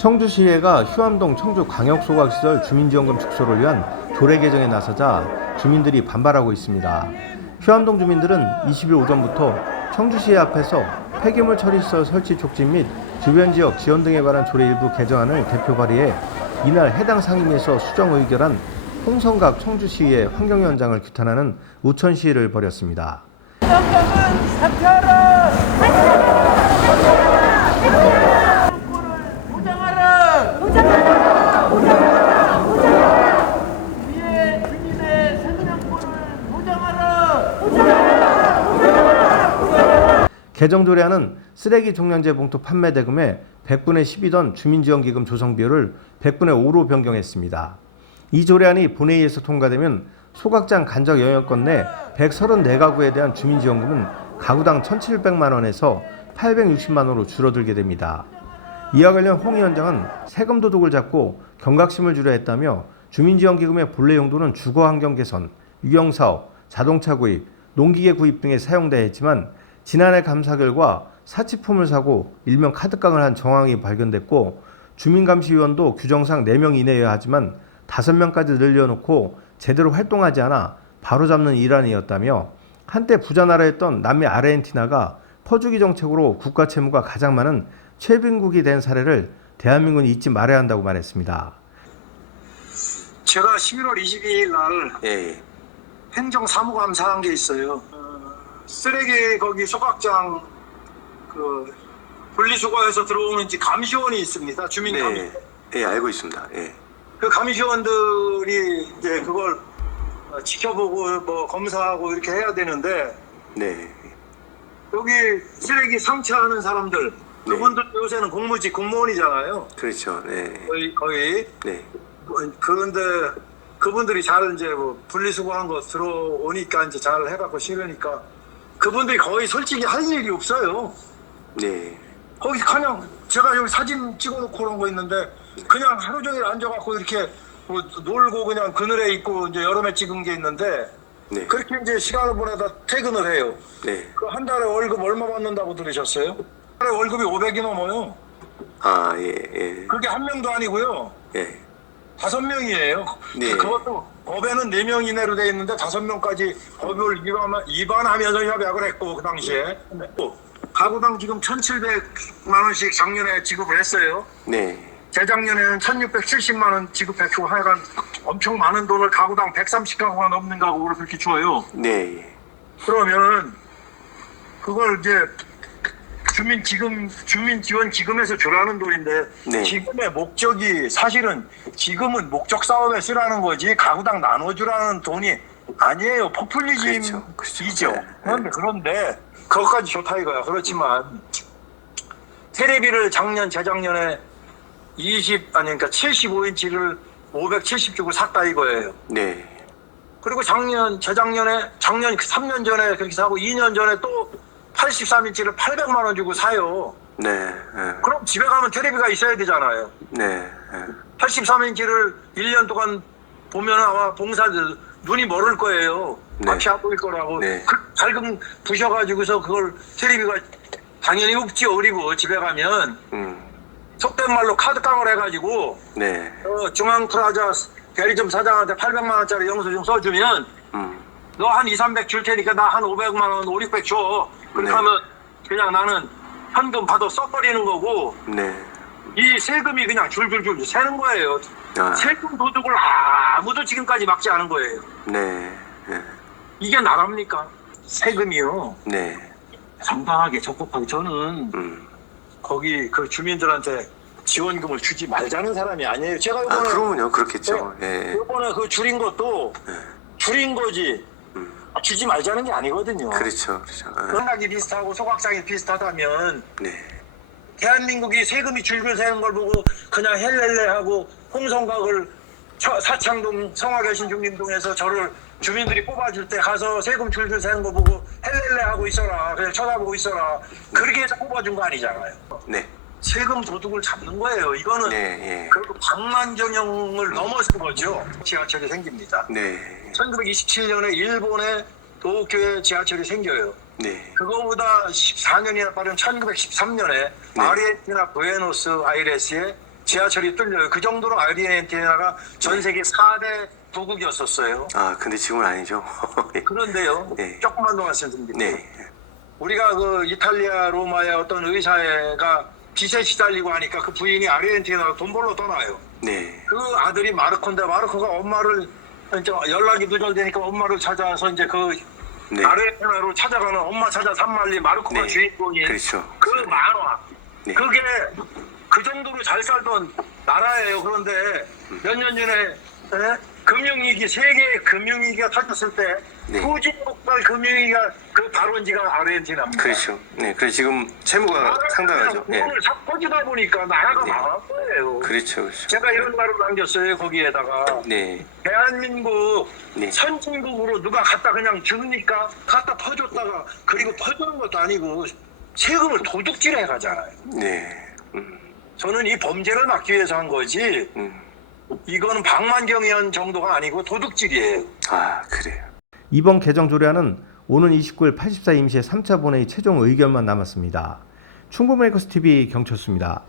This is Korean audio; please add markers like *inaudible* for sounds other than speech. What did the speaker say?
청주시의회가 휴암동 청주광역소각시설 주민지원금 축소를 위한 조례 개정에 나서자 주민들이 반발하고 있습니다. 휴암동 주민들은 20일 오전부터 청주시의 앞에서 폐기물 처리시설 설치 촉진 및 주변 지역 지원 등에 관한 조례 일부 개정안을 대표 발의해 이날 해당 상임위에서 수정 의결한 홍성각 청주시의 환경위원장을 규탄하는 우천 시위를 벌였습니다. 보장하라! 보장하라! 위에 주민의 생명권을 보장하라! 개정 조례안은 쓰레기 종량제 봉투 판매 대금의 100분의 10이던 주민지원기금 조성 비율을 100분의 5로 변경했습니다. 이 조례안이 본회의에서 통과되면 소각장 간접 영역권 내 134가구에 대한 주민지원금은 가구당 1,700만 원에서 860만 원으로 줄어들게 됩니다. 이와 관련 홍 위원장은 세금 도둑을 잡고 경각심을 주려 했다며 주민지원기금의 본래 용도는 주거 환경 개선, 유경사업, 자동차 구입, 농기계 구입 등에 사용돼야 했지만 지난해 감사 결과 사치품을 사고 일명 카드깡을 한 정황이 발견됐고 주민감시위원도 규정상 4명 이내여야 하지만 5명까지 늘려놓고 제대로 활동하지 않아 바로잡는 일환이었다며 한때 부자 나라였던 남미 아르헨티나가 퍼주기 정책으로 국가 채무가 가장 많은 최빈국이 된 사례를 대한민국은 잊지 말아야 한다고 말했습니다. 제가 11월 22일 날 예, 행정사무감사한 게 있어요. 어, 쓰레기 거기 소각장 그 분리수거해서 들어오는지 감시원이 있습니다. 주민 네, 감시. 예, 알고 있습니다. 예, 그 감시원들이 이제 그걸 어, 지켜보고 뭐 검사하고 이렇게 해야 되는데 네, 여기 쓰레기 상차하는 사람들 네. 그분들 요새는 공무직 공무원이잖아요. 그렇죠. 네, 거의 거의 네, 뭐, 그런데 그분들이 잘 이제 뭐 분리수거한 거 들어오니까 이제 잘 해갖고 싫으니까 그분들이 거의 솔직히 할 일이 없어요. 네, 거기 그냥 제가 여기 사진 찍어놓고 그런 거 있는데 그냥 하루 종일 앉아갖고 이렇게 뭐 놀고 그냥 그늘에 있고 이제 여름에 찍은 게 있는데 네, 그렇게 이제 시간을 보내다 퇴근을 해요. 네. 그 한 달에 월급 얼마 받는다고 들으셨어요? 한 달에 월급이 500이 넘어요. 아, 예, 예, 그게 한 명도 아니고요. 예, 다섯 명이에요. 네. 그것도 법에는 네 명 이내로 돼 있는데 다섯 명까지 법을 위반, 위반하면서 협약을 했고 그 당시에 또 가구당 지금 1,700만 원씩 작년에 지급을 했어요. 네, 재작년에는 1,670만 원 지급했고 하여간 엄청 많은 돈을 가구당 130가구가 넘는 가구로 그렇게 줘요. 네, 예. 그러면은 그걸 이제 주민 지금 주민 지원 기금에서 주라는 돈인데 네. 지금의 목적이 사실은 지금은 목적 사업에 쓰라는 거지 가구당 나눠주라는 돈이 아니에요 포퓰리즘이죠. 그렇죠, 그렇죠. 네, 그런데 그런데 그것까지 좋다 이거야. 그렇지만 테레비를 작년 재작년에 20 아니 그러니까 75인치를 570주고 샀다 이거예요. 네, 그리고 작년, 재작년에, 작년 3년 전에 그렇게 사고 2년 전에 또 83인치를 800만 원 주고 사요. 네, 예, 그럼 집에 가면 테레비가 있어야 되잖아요. 네, 예. 83인치를 1년 동안 보면 아마 봉사들 눈이 멀을 거예요. 네. 앞이 안 보일 거라고. 네. 그 밝은 부셔가지고서 그걸 테레비가 당연히 없지 어리고 집에 가면 음, 속된 말로 카드깡을 해가지고 네, 어, 중앙 프라자 대리점 사장한테 800만 원짜리 영수증 써주면 음, 너 한 2, 300줄 테니까 나 한 500만 원, 5, 600 줘. 그렇게 네. 하면 그냥 나는 현금 받아 써버리는 거고 네, 이 세금이 그냥 줄줄줄 새는 거예요. 아, 세금 도둑을 아무도 지금까지 막지 않은 거예요. 네, 예, 이게 나랍니까? 세금이요. 네, 정당하게 적법하게 저는 음, 거기 그 주민들한테 지원금을 주지 말자는 사람이 아니에요. 제가 아, 이번에 그러면요, 그렇겠죠. 예, 이번에 그 줄인 것도 예, 줄인 거지 음, 주지 말자는 게 아니거든요. 그렇죠, 그렇죠. 아, 생각이 비슷하고 소각장이 비슷하다면 네, 대한민국이 세금이 줄줄 새는 걸 보고 그냥 헬렐레 하고 홍성각을 처- 사창동 성화계신 중림동에서 저를 주민들이 뽑아줄 때 가서 세금 줄줄 새는 거 보고 헬렐레 하고 있어라. 그냥 쳐다보고 있어라. 그렇게 해서 뽑아준 거 아니잖아요. 네, 세금 도둑을 잡는 거예요. 이거는 네, 예, 그리고 방만경영을 넘어선 거죠. 지하철이 생깁니다. 네, 1927년에 일본에 도쿄에 지하철이 생겨요 네, 그거보다 14년이나 빠른 1913년에 네. 아르헨티나 부에노스 아이레스에 지하철이 뚫려요. 그 정도로 아르헨티나가 전 세계 4대 부국이었었어요. 아, 근데 지금은 아니죠. 예. *laughs* 그런데요, 네. 조금만 더 말씀드립니다. 네. 우리가 그 이탈리아 로마의 어떤 의사가 빚에 시달리고 하니까 그 부인이 아르헨티나로 돈 벌러 떠나요. 네. 그 아들이 마르코인데 마르코가 엄마를 이제 연락이 누설되니까 엄마를 찾아서 이제 그 네. 아르헨티나로 찾아가는 엄마 찾아 산말리 마르코가 네. 주인공인 그렇죠. 그 만화 네. 그게 그 정도로 잘 살던 나라예요. 그런데 몇 년 전에 에? 금융위기 세계 금융위기가 터졌을 때 네. 후진국발 금융위기가 그 발원지가 아르헨티나입니다. 그렇죠. 네. 그래서 지금 채무가 상당하죠. 예. 돈을 싹 퍼지다 보니까 나라가 네. 망한 거예요. 그렇죠. 그렇죠. 제가 이런 말을 남겼어요 거기에다가 네. 대한민국 네. 선진국으로 누가 갖다 그냥 주니까 갖다 퍼줬다가 그리고 퍼주는 것도 아니고 세금을 도둑질해 가잖아요. 네. 음. 저는 이 범죄를 막기 위해서 한 거지 음. 이거는 방만경 의원 정도가 아니고 도둑질이에요. 아, 그래요. 이번 개정 조례안은 오는 29일 84 임시의 3차 본회의 최종 의견만 남았습니다. 충북 메이커스 TV 경철수입니다.